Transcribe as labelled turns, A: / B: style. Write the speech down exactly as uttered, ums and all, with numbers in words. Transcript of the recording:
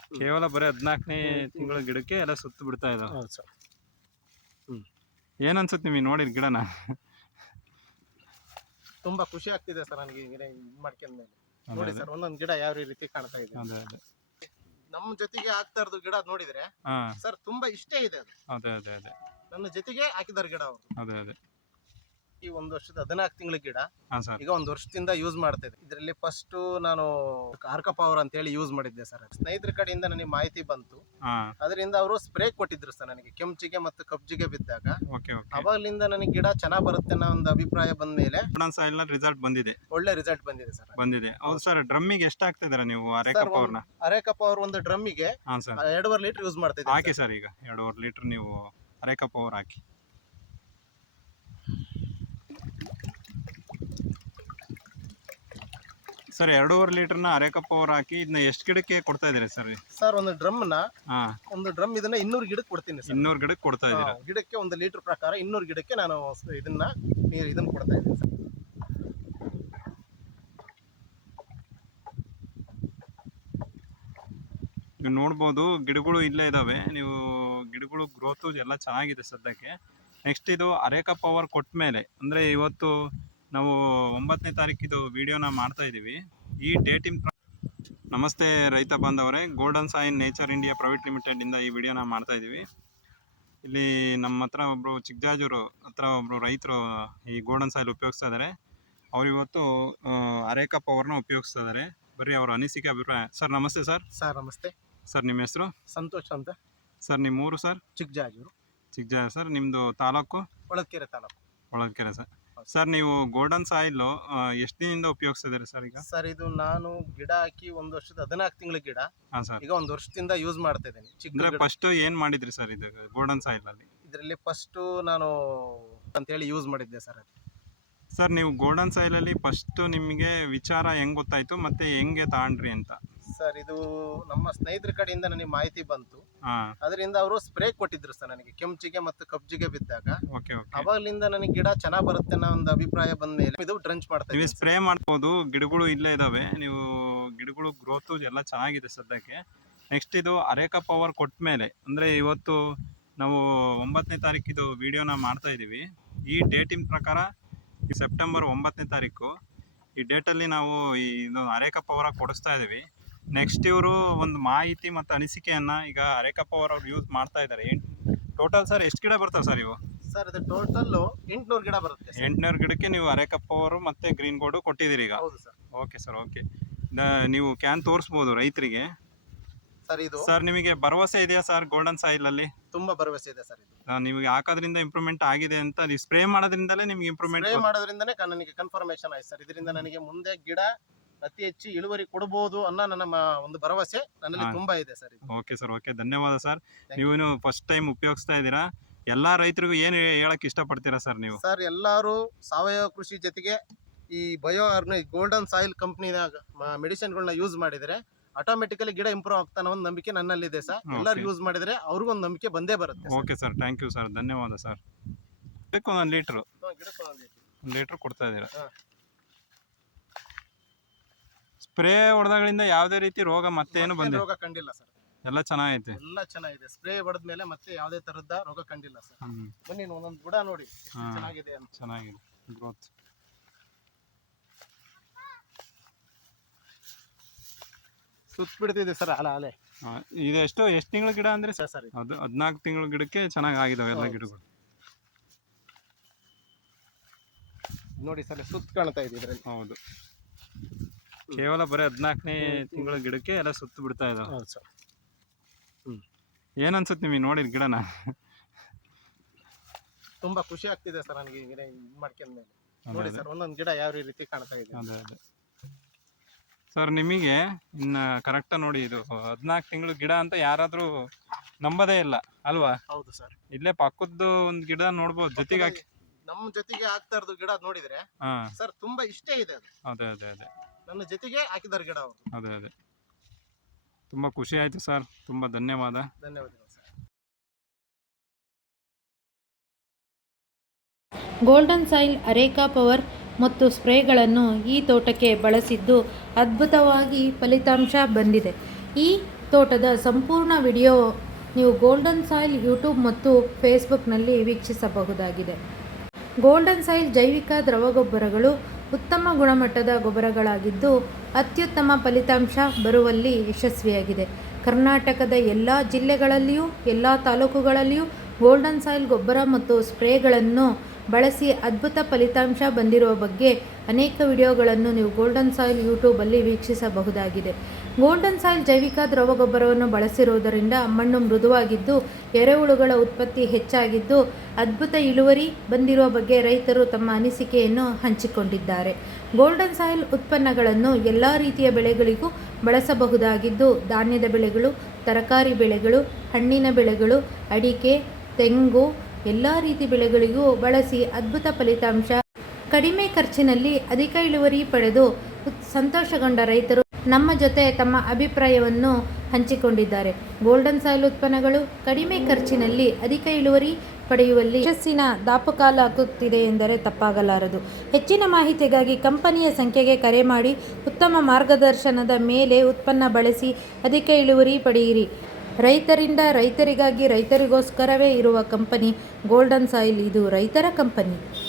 A: ಕೇವಲ ಬರೀ ಹದಿನಾಲ್ಕನೇ ತಿಂಗಳ ಗಿಡಕ್ಕೆ ಎಲ್ಲ ಸುತ್ತು ಬಿಡ್ತಾ ಇದಾವೆ.
B: ಹೌದು ಸರ್. ಹ್ಞೂ
A: ಏನು ಅನ್ಸುತ್ತೆ ನಿಮಗೆ ನೋಡಿದ ಗಿಡನ?
B: ತುಂಬ ಖುಷಿ ಆಗ್ತಿದೆ ಸರ್ ನನಗೆ ಗಿಡ ಇದು ಮಾಡ್ಕೊಂಡ್ಮೇಲೆ. ನೋಡಿ ಸರ್ ಒಂದೊಂದು ಗಿಡ ಯಾವ ರೀತಿ ಕಾಣ್ತಾ ಇದೆ.
A: ಅದೇ ಅದೇ
B: ನಮ್ಮ ಜೊತೆಗೆ ಆಗ್ತಾ ಇರೋದು ಗಿಡ ನೋಡಿದ್ರೆ
A: ಹಾಂ
B: ಸರ್ ತುಂಬಾ ಇಷ್ಟೇ ಇದೆ ಅದು.
A: ಅದೇ ಅದೇ ಅದೇ
B: ನನ್ನ ಜೊತೆಗೆ ಹಾಕಿದಾರೆ ಗಿಡ ಅವರು.
A: ಅದೇ ಅದೇ
B: ಈ ಒಂದು ವರ್ಷದ ಹದಿನಾಲ್ಕು ತಿಂಗಳ ಗಿಡ
A: ಹಾಂ ಸರ್.
B: ಈಗ ಒಂದು ವರ್ಷದಿಂದ ಯೂಸ್ ಮಾಡ್ತಾ ಇದ್ದೆ. ಇದರಲ್ಲಿ ಫಸ್ಟ್ ನಾನು ಆರ್ಕ ಪವರ್ ಅಂತ ಹೇಳಿ ಯೂಸ್ ಮಾಡಿದ್ದೆ ಸರ್. ಸ್ನೇಹಿತರ ಕಡೆಯಿಂದ ನನಗೆ ಮಾಹಿತಿ ಬಂತು.
A: ಹಾಂ
B: ಅದರಿಂದ ಅವರು ಸ್ಪ್ರೇ ಕೊಟ್ಟಿದ್ರು ಸರ್ ನನಗೆ ಕೆಂಚಿಗೆ ಮತ್ತು ಕಬ್ಜಿಗೆ ಬಿದ್ದಾಗ.
A: Okay okay.
B: ಅವಾಗಲಿಂದ ನನಗೆ ಗಿಡ ಚೆನ್ನಾಗಿ ಬರುತ್ತೆ ಅನ್ನೋ ಒಂದು ಅಭಿಪ್ರಾಯ ಬಂದ ಮೇಲೆ
A: ಗೋಲ್ಡನ್ ಸಾಯಿಲ್ ನ ರಿಸಲ್ಟ್ ಬಂದಿದೆ.
B: ಒಳ್ಳೆ ರಿಸಲ್ಟ್ ಬಂದಿದೆ ಸರ್.
A: ಬಂದಿದೆ. ಹೌದು ಸರ್. ಡ್ರಮ್ಮಿಗೆ ಎಷ್ಟು ಹಾಕ್ತಾ ಇದ್ದೀರಾ ನೀವು ಅರೇಕಾ ಪವರ್ನ?
B: ಅರೇಕಾ ಪವರ್ ಒಂದು ಡ್ರಮ್ಮಿಗೆ
A: ಹಾಂ ಸರ್
B: ಎರಡೂವರೆ ಲೀಟರ್ ಯೂಸ್ ಮಾಡ್ತಾ ಇದ್ದೀನಿ.
A: ಹಾಕಿ ಸರ್. ಈಗ ಎರಡೂವರೆ ಲೀಟರ್ ನೀವು ಅರೇಕಾ ಪವರ್ ಹಾಕಿ. ಸರ್ ಎರಡೂವರೆ ಲೀಟರ್ನ ಅರೇಕಾ ಪವರ್ ಹಾಕಿ ಇದನ್ನ ಎಷ್ಟು ಗಿಡಕ್ಕೆ ಕೊಡ್ತಾ ಇದ್ದೀರಾ ಸರ್?
B: ಸರ್ ಒಂದು ಡ್ರಮ್ನ
A: ಹಾಂ
B: ಒಂದು ಡ್ರಮ್ ಇದನ್ನ ಇನ್ನೂರು ಗಿಡಕ್ಕೆ ಕೊಡ್ತೀನಿ ಸರ್.
A: ಇನ್ನೂರು ಗಿಡಕ್ಕೆ ಕೊಡ್ತಾ ಇದ್ದೀರಾ?
B: ಗಿಡಕ್ಕೆ ಒಂದು ಲೀಟರ್ ಪ್ರಕಾರ ಇನ್ನೂರು ಗಿಡಕ್ಕೆ ನಾನು ಇದನ್ನ ನೀರು ಇದನ್ನ ಕೊಡ್ತಾ ಇದ್ದೀನಿ ಸರ್.
A: ನೀವು ನೋಡ್ಬೋದು ಗಿಡಗಳು ಇಲ್ಲೇ ಇದಾವೆ. ನೀವು ಗಿಡಗಳು ಗ್ರೋತು ಎಲ್ಲ ಚೆನ್ನಾಗಿದೆ ಸದ್ಯಕ್ಕೆ. ನೆಕ್ಸ್ಟ್ ಇದು ಅರೇಕಾ ಪವರ್ ಕೊಟ್ಟ ಮೇಲೆ ಅಂದರೆ ಇವತ್ತು ನಾವು ಒಂಬತ್ತನೇ ತಾರೀಕಿದು ವಿಡಿಯೋನ ಮಾಡ್ತಾ ಇದ್ದೀವಿ. ಈ ಡೇಟಿನ ನಮಸ್ತೆ ರೈತ ಬಾಂಧವರೇ, golden soil nature India private ಲಿಮಿಟೆಡಿಂದ ಈ ವಿಡಿಯೋನ ಮಾಡ್ತಾ ಇದ್ದೀವಿ. ಇಲ್ಲಿ ನಮ್ಮ ಹತ್ರ ಒಬ್ಬರು ಚಿಕ್ಕಜಾಜೂರು ಹತ್ರ ಒಬ್ಬರು ರೈತರು ಈ ಗೋಲ್ಡನ್ ಸಾಯಿಲ್ ಉಪಯೋಗಿಸ್ತಾ ಇದ್ದಾರೆ. ಅವ್ರು ಇವತ್ತು ಅರೇಕಾ ಪವರ್ನ ಉಪಯೋಗಿಸ್ತಾ ಇದ್ದಾರೆ. ಬರೀ ಅವರ ಅನಿಸಿಕೆ ಅಭಿಪ್ರಾಯ. ಸರ್ ನಮಸ್ತೆ ಸರ್.
B: ಸರ್ ನಮಸ್ತೆ
A: ಸರ್ ನಿಮ್ಮ ಹೆಸರು?
B: ಸಂತೋಷ್ ಅಂತ.
A: ಸರ್ ನಿಮ್ಮ ಊರು ಸರ್?
B: ಚಿಕ್ಕಜಾಜೂರು.
A: ಚಿಕ್ಕಜಾಜೂರು ಸರ್. ನಿಮ್ಮದು ತಾಲೂಕು?
B: ಹೊಳಲ್ಕೆರೆ ತಾಲೂಕು.
A: ಹೊಳಲ್ಕೆರೆ ಸರ್. ಸರ್ ನೀವು ಗೋಲ್ಡನ್ ಸಾಯಿಲ್ ಎಷ್ಟು ದಿನದಿಂದ ಉಪಯೋಗಿಸ್ತಾ ಇದ್ದೀರಿ ಸರ್ ಈಗ?
B: ಸರ್ ಇದು ನಾನು ಗಿಡ ಹಾಕಿ ಒಂದು ವರ್ಷದ ಹದಿನಾಲ್ಕು ತಿಂಗಳ ಗಿಡ.
A: ಹಾಂ ಸರ್.
B: ಈಗ ಒಂದು ವರ್ಷದಿಂದ ಯೂಸ್ ಮಾಡ್ತಾ ಇದ್ದೀನಿ.
A: ಚಿಕ್ಕ ಫಸ್ಟ್ ಏನು ಮಾಡಿದ್ರಿ ಸರ್ ಇದು ಗೋಲ್ಡನ್ ಸಾಯಿಲ್ ಅಲ್ಲಿ?
B: ಇದರಲ್ಲಿ ಫಸ್ಟ್ ನಾನು ಅಂತ ಹೇಳಿ ಯೂಸ್ ಮಾಡಿದ್ದೆ ಸರ್.
A: ಸರ್ ನೀವು ಗೋಲ್ಡನ್ ಸಾಯಿಲ್ ಅಲ್ಲಿ ಫಸ್ಟ್ ನಿಮಗೆ ವಿಚಾರ ಹೆಂಗ್ ಗೊತ್ತಾಯ್ತು ಮತ್ತೆ ಹೆಂಗೆ ತಗೊಂಡ್ರಿ ಅಂತ?
B: ಸರ್ ಇದು ನಮ್ಮ ಸ್ನೇಹಿತರ ಕಡೆಯಿಂದ ನನಗೆ ಮಾಹಿತಿ ಬಂತು.
A: ಹಾಂ
B: ಅದರಿಂದ ಅವರು ಸ್ಪ್ರೇ ಕೊಟ್ಟಿದ್ರು ಸರ್ ನನಗೆ ಕೆಂಚಿಗೆ ಮತ್ತು ಕಬ್ಜಿಗೆ ಬಿದ್ದಾಗ.
A: Okay okay.
B: ಅವಾಗಲಿಂದ ನನಗೆ ಗಿಡ ಚೆನ್ನಾಗಿ ಬರುತ್ತೆ ಅನ್ನೋ ಒಂದು ಅಭಿಪ್ರಾಯ ಬಂದ ಮೇಲೆ ಇದು ಡ್ರಂಚ್ ಮಾಡ್ತಾ
A: ನೀವು
B: ಇದ್ದೀನಿ.
A: ಸ್ಪ್ರೇ ಮಾಡ್ಬೋದು. ಗಿಡಗಳು ಇಲ್ಲೇ ಇದಾವೆ. ನೀವು ಗಿಡಗಳು ಗ್ರೋತು ಎಲ್ಲ ಚೆನ್ನಾಗಿದೆ ಸದ್ಯಕ್ಕೆ. ನೆಕ್ಸ್ಟ್ ಇದು ಅರೇಕಾ ಪವರ್ ಕೊಟ್ಟ ಮೇಲೆ ಅಂದರೆ ಇವತ್ತು ನಾವು ಒಂಬತ್ತನೇ ತಾರೀಕಿದು ವಿಡಿಯೋನ ಮಾಡ್ತಾ ಇದ್ದೀವಿ. ಈ ಡೇಟಿನ ಪ್ರಕಾರ ಈ ಸೆಪ್ಟೆಂಬರ್ ಒಂಬತ್ತನೇ ತಾರೀಕು ಈ ಡೇಟಲ್ಲಿ ನಾವು ಈ ಇದು ಅರೇಕಾ ಪವರ್ ಕೊಡಿಸ್ತಾ ಇದ್ದೀವಿ. ನೆಕ್ಸ್ಟ್ ಇವರು ಒಂದು ಮಾಹಿತಿ ಮತ್ತು ಅನಿಸಿಕೆಯನ್ನು ಈಗ ಅರೇಕಾ ಪವರ್ ಅವ್ರು ಯೂಸ್ ಮಾಡ್ತಾ ಇದ್ದಾರೆ. ಟೋಟಲ್ ಸರ್ ಎಷ್ಟು ಗಿಡ ಬರ್ತಾವೆ ಸರ್ ಇವು?
B: ಸರ್ ಇದು ಟೋಟಲ್ ಎಂಟುನೂರು ಗಿಡ ಬರುತ್ತೆ.
A: ಎಂಟುನೂರು ಗಿಡಕ್ಕೆ ನೀವು ಅರೇಕಾ ಪವರ್ ಮತ್ತು ಗ್ರೀನ್ ಗೋಲ್ಡು ಕೊಟ್ಟಿದ್ದೀರಿ ಈಗ?
B: ಹೌದು ಸರ್.
A: Okay sir okay. ನೀವು ಕ್ಯಾನ್ ತೋರಿಸ್ಬೋದು ರೈತರಿಗೆ.
B: ಸರ್ ಇದು
A: ಸರ್ ನಿಮಗೆ ಭರವಸೆ ಇದೆಯಾ ಸರ್ ಗೋಲ್ಡನ್ ಸಾಯಿಲಲ್ಲಿ?
B: ತುಂಬಾ ಭರವಸೆ ಇದೆ ಸರ್. ಇದು
A: ನಿಮಗೆ ಹಾಕೋದ್ರಿಂದ ಇಂಪ್ರೂವ್ಮೆಂಟ್ ಆಗಿದೆ ಅಂತ ನೀವು ಸ್ಪ್ರೇ ಮಾಡೋದ್ರಿಂದಲೇ ನಿಮ್ಗೆ ಇಂಪ್ರೂವ್ಮೆಂಟ್?
B: ಸ್ಪ್ರೇ ಮಾಡೋದ್ರಿಂದನೇ ನನಗೆ ಕನ್ಫರ್ಮೇಶನ್ ಆಯ್ತು ಸರ್. ಇದರಿಂದ ನನಗೆ ಮುಂದೆ ಗಿಡ ಅತಿ ಹೆಚ್ಚು ಇಳುವರಿ ಕೊಡಬಹುದು ಅನ್ನೋ ನನ್ನ ಒಂದು ಭರವಸೆ ನನ್ನಲ್ಲಿ ತುಂಬಾ ಇದೆ ಸರ್.
A: Okay sir okay. ಧನ್ಯವಾದ ಸರ್. ನೀವು ಫಸ್ಟ್ ಟೈಮ್ ಉಪಯೋಗಿಸ್ತಾ ಇದ್ದೀರಾ. ಎಲ್ಲಾ ರೈತರಿಗೂ ಏನು ಹೇಳಕ್ ಇಷ್ಟಪಡ್ತೀರಾ ಸರ್ ನೀವು?
B: ಸರ್ ಎಲ್ಲರೂ ಸಾವಯವ ಕೃಷಿ ಜೊತೆಗೆ ಈ ಬಯೋ ಆರ್ಗಾನಿಕ್ ಗೋಲ್ಡನ್ ಸಾಯಿಲ್ ಕಂಪ್ನಿನ ಮೆಡಿಸಿನ್ಗಳನ್ನ ಯೂಸ್ ಮಾಡಿದರೆ ಆಟೋಮೆಟಿಕಲಿ ಗಿಡ ಇಂಪ್ರೂವ್ ಆಗ್ತಾನೆ ಒಂದು ನಂಬಿಕೆ ನನ್ನಲ್ಲಿದೆ ಸರ್. ಎಲ್ಲರೂ ಯೂಸ್ ಮಾಡಿದರೆ ಅವ್ರಿಗೂ ಒಂದು ನಂಬಿಕೆ ಬಂದೇ ಬರುತ್ತೆ.
A: Okay sir. Thank you sir. ಧನ್ಯವಾದ ಸರ್. ಬೇಕು ಒಂದು ಲೀಟ್ರು ಒಂದು ಲೀಟ್ರ್ ಕೊಡ್ತಾ ಇದ್ದೀರಾ? ಸ್ಪ್ರೇ ಹೊಡೆದಾಗಳಿಂದ ಯಾವುದೇ ರೀತಿ ರೋಗ ಮತ್ತೇನು ಬಂದಿಲ್ಲ?
B: ರೋಗ ಕಂಡಿಲ್ಲ ಸರ್.
A: ಎಲ್ಲ ಚೆನ್ನಾಗೈತೆ.
B: ಎಲ್ಲ ಚೆನ್ನಾಗಿದೆ. ಸ್ಪ್ರೇ ಹೊಡೆದ ಮೇಲೆ ಮತ್ತೆ ಯಾವುದೇ ತರಹದ ರೋಗ ಕಂಡಿಲ್ಲ ಸರ್. ಬನ್ನಿ ಒಂದೊಂದು ಗಿಡ ನೋಡಿ ಚೆನ್ನಾಗಿದೆ ಅಂತ.
A: ಚೆನ್ನಾಗಿದೆ ಗ್ರೋತ್.
B: ಸುತ್ತ ಬಿಡ್ತಿದೆ ಸರ್ ಅಲೆ ಅಲೆ.
A: ಇದು ಎಷ್ಟು ಎಷ್ಟು ತಿಂಗಳ ಗಿಡ ಅಂದ್ರೆ
B: ಸರ್?
A: ಅದು ಹದಿನಾಲ್ಕು ತಿಂಗಳ ಗಿಡಕ್ಕೆ ಚೆನ್ನಾಗಿ ಆಗಿದಾವೆ ಎಲ್ಲ ಗಿಡಗಳು.
B: ನೋಡಿ ಸರ್ ಸುತ್ತ ಕಾಣ್ತಾ ಇದೆ ಇದರಲ್ಲಿ.
A: ಹೌದು. ಕೇವಲ ಬರೀ ಹದಿನಾಲ್ಕನೇ ತಿಂಗಳ ಗಿಡಕ್ಕೆ ಎಲ್ಲ ಸುತ್ತು ಬಿಡ್ತಾ ಇದಾವೆ.
B: ಹೌದು ಸರ್. ಹ್ಮ್
A: ಏನ್ ಅನ್ಸುತ್ತೆ ನಿಮಗೆ ನೋಡಿದ ಗಿಡನ?
B: ತುಂಬಾ ಖುಷಿ ಆಗ್ತಿದೆ ಸರ್ ನನಗೆ ಗಿಡ ಇದು ಮಾಡ್ಕೊಂಡ್ಮೇಲೆ. ನೋಡಿ ಸರ್ ಒಂದೊಂದು ಗಿಡ ಯಾವ ರೀತಿ ಕಾಣ್ತಾ ಇದೆ.
A: ಅದೇ ಅದೇ ಸರ್. ನಿಮಗೆ ಇನ್ನು ಕರೆಕ್ಟಾಗಿ ನೋಡಿ, ಇದು ಹದಿನಾಲ್ಕು ತಿಂಗಳು ಗಿಡ ಅಂತ ಯಾರಾದರೂ ನಂಬೋದೇ ಇಲ್ಲ ಅಲ್ವಾ?
B: ಹೌದು ಸರ್.
A: ಇಲ್ಲೇ ಪಕ್ಕದ್ದು ಒಂದು ಗಿಡ ನೋಡ್ಬೋದು ಜೊತೆಗೆ ಹಾಕಿ.
B: ನಮ್ಮ ಜೊತೆಗೆ ಆಗ್ತಾ ಇರೋದು ಗಿಡ ನೋಡಿದ್ರೆ ಸರ್ ತುಂಬಾ ಇಷ್ಟೇ ಇದೆ ಅದು.
A: ಅದೇ ಅದೇ ಅದೇ
B: ನನ್ನ ಜೊತೆಗೆ ಹಾಕಿದಾರೆ ಗಿಡ ಅವರು.
A: ಅದೇ ಅದೇ ತುಂಬ ಖುಷಿ ಆಯಿತು ಸರ್. ತುಂಬ ಧನ್ಯವಾದ.
B: ಧನ್ಯವಾದಗಳು sir.
C: Golden soil areca power ಮತ್ತು ಸ್ಪ್ರೇಗಳನ್ನು ಈ ತೋಟಕ್ಕೆ ಬಳಸಿದ್ದು ಅದ್ಭುತವಾಗಿ ಫಲಿತಾಂಶ ಬಂದಿದೆ. ಈ ತೋಟದ ಸಂಪೂರ್ಣ ವಿಡಿಯೋ ನೀವು ಗೋಲ್ಡನ್ ಸಾಯಿಲ್ ಯೂಟ್ಯೂಬ್ ಮತ್ತು ಫೇಸ್ಬುಕ್ನಲ್ಲಿ ವೀಕ್ಷಿಸಬಹುದಾಗಿದೆ. ಗೋಲ್ಡನ್ ಸಾಯಿಲ್ ಜೈವಿಕ ದ್ರವಗೊಬ್ಬರಗಳು ಉತ್ತಮ ಗುಣಮಟ್ಟದ ಗೊಬ್ಬರಗಳಾಗಿದ್ದು ಅತ್ಯುತ್ತಮ ಫಲಿತಾಂಶ ಬರುವಲ್ಲಿ ಯಶಸ್ವಿಯಾಗಿದೆ. ಕರ್ನಾಟಕದ ಎಲ್ಲ ಜಿಲ್ಲೆಗಳಲ್ಲಿಯೂ ಎಲ್ಲ ತಾಲೂಕುಗಳಲ್ಲಿಯೂ ಗೋಲ್ಡನ್ ಸಾಯಿಲ್ ಗೊಬ್ಬರ ಮತ್ತು ಸ್ಪ್ರೇಗಳನ್ನು ಬಳಸಿ ಅದ್ಭುತ ಫಲಿತಾಂಶ ಬಂದಿರುವ ಬಗ್ಗೆ ಅನೇಕ ವಿಡಿಯೋಗಳನ್ನು ನೀವು ಗೋಲ್ಡನ್ ಸಾಯಿಲ್ ಯೂಟ್ಯೂಬಲ್ಲಿ ವೀಕ್ಷಿಸಬಹುದಾಗಿದೆ. ಗೋಲ್ಡನ್ ಸಾಯಿಲ್ ಜೈವಿಕ ದ್ರವಗೊಬ್ಬರವನ್ನು ಬಳಸಿರುವುದರಿಂದ ಮಣ್ಣು ಮೃದುವಾಗಿದ್ದು ಎರೆಹುಳುಗಳ ಉತ್ಪತ್ತಿ ಹೆಚ್ಚಾಗಿದ್ದು ಅದ್ಭುತ ಇಳುವರಿ ಬಂದಿರುವ ಬಗ್ಗೆ ರೈತರು ತಮ್ಮ ಅನಿಸಿಕೆಯನ್ನು ಹಂಚಿಕೊಂಡಿದ್ದಾರೆ. ಗೋಲ್ಡನ್ ಸಾಯಿಲ್ ಉತ್ಪನ್ನಗಳನ್ನು ಎಲ್ಲ ರೀತಿಯ ಬೆಳೆಗಳಿಗೂ ಬಳಸಬಹುದಾಗಿದ್ದು ಧಾನ್ಯದ ಬೆಳೆಗಳು, ತರಕಾರಿ ಬೆಳೆಗಳು, ಹಣ್ಣಿನ ಬೆಳೆಗಳು, ಅಡಿಕೆ, ತೆಂಗು ಎಲ್ಲ ರೀತಿ ಬೆಳೆಗಳಿಗೂ ಬಳಸಿ ಅದ್ಭುತ ಫಲಿತಾಂಶ, ಕಡಿಮೆ ಖರ್ಚಿನಲ್ಲಿ ಅಧಿಕ ಇಳುವರಿ ಪಡೆದು ಸಂತೋಷಗೊಂಡ ರೈತರು ನಮ್ಮ ಜೊತೆ ತಮ್ಮ ಅಭಿಪ್ರಾಯವನ್ನು ಹಂಚಿಕೊಂಡಿದ್ದಾರೆ. ಗೋಲ್ಡನ್ ಸಾಯಿಲ್ ಉತ್ಪನ್ನಗಳು ಕಡಿಮೆ ಖರ್ಚಿನಲ್ಲಿ ಅಧಿಕ ಇಳುವರಿ ಪಡೆಯುವಲ್ಲಿ ಯಶಸ್ಸಿನ ದಾಪುಕಾಲ ಹಾಕುತ್ತಿದೆ ಎಂದರೆ ತಪ್ಪಾಗಲಾರದು. ಹೆಚ್ಚಿನ ಮಾಹಿತಿಗಾಗಿ ಕಂಪನಿಯ ಸಂಖ್ಯೆಗೆ ಕರೆ ಮಾಡಿ ಉತ್ತಮ ಮಾರ್ಗದರ್ಶನದ ಮೇಲೆ ಉತ್ಪನ್ನ ಬಳಸಿ ಅಧಿಕ ಇಳುವರಿ ಪಡೆಯಿರಿ. ರೈತರಿಂದ ರೈತರಿಗಾಗಿ ರೈತರಿಗೋಸ್ಕರವೇ ಇರುವ ಕಂಪನಿ ಗೋಲ್ಡನ್ ಸಾಯಿಲ್. ಇದು ರೈತರ ಕಂಪನಿ.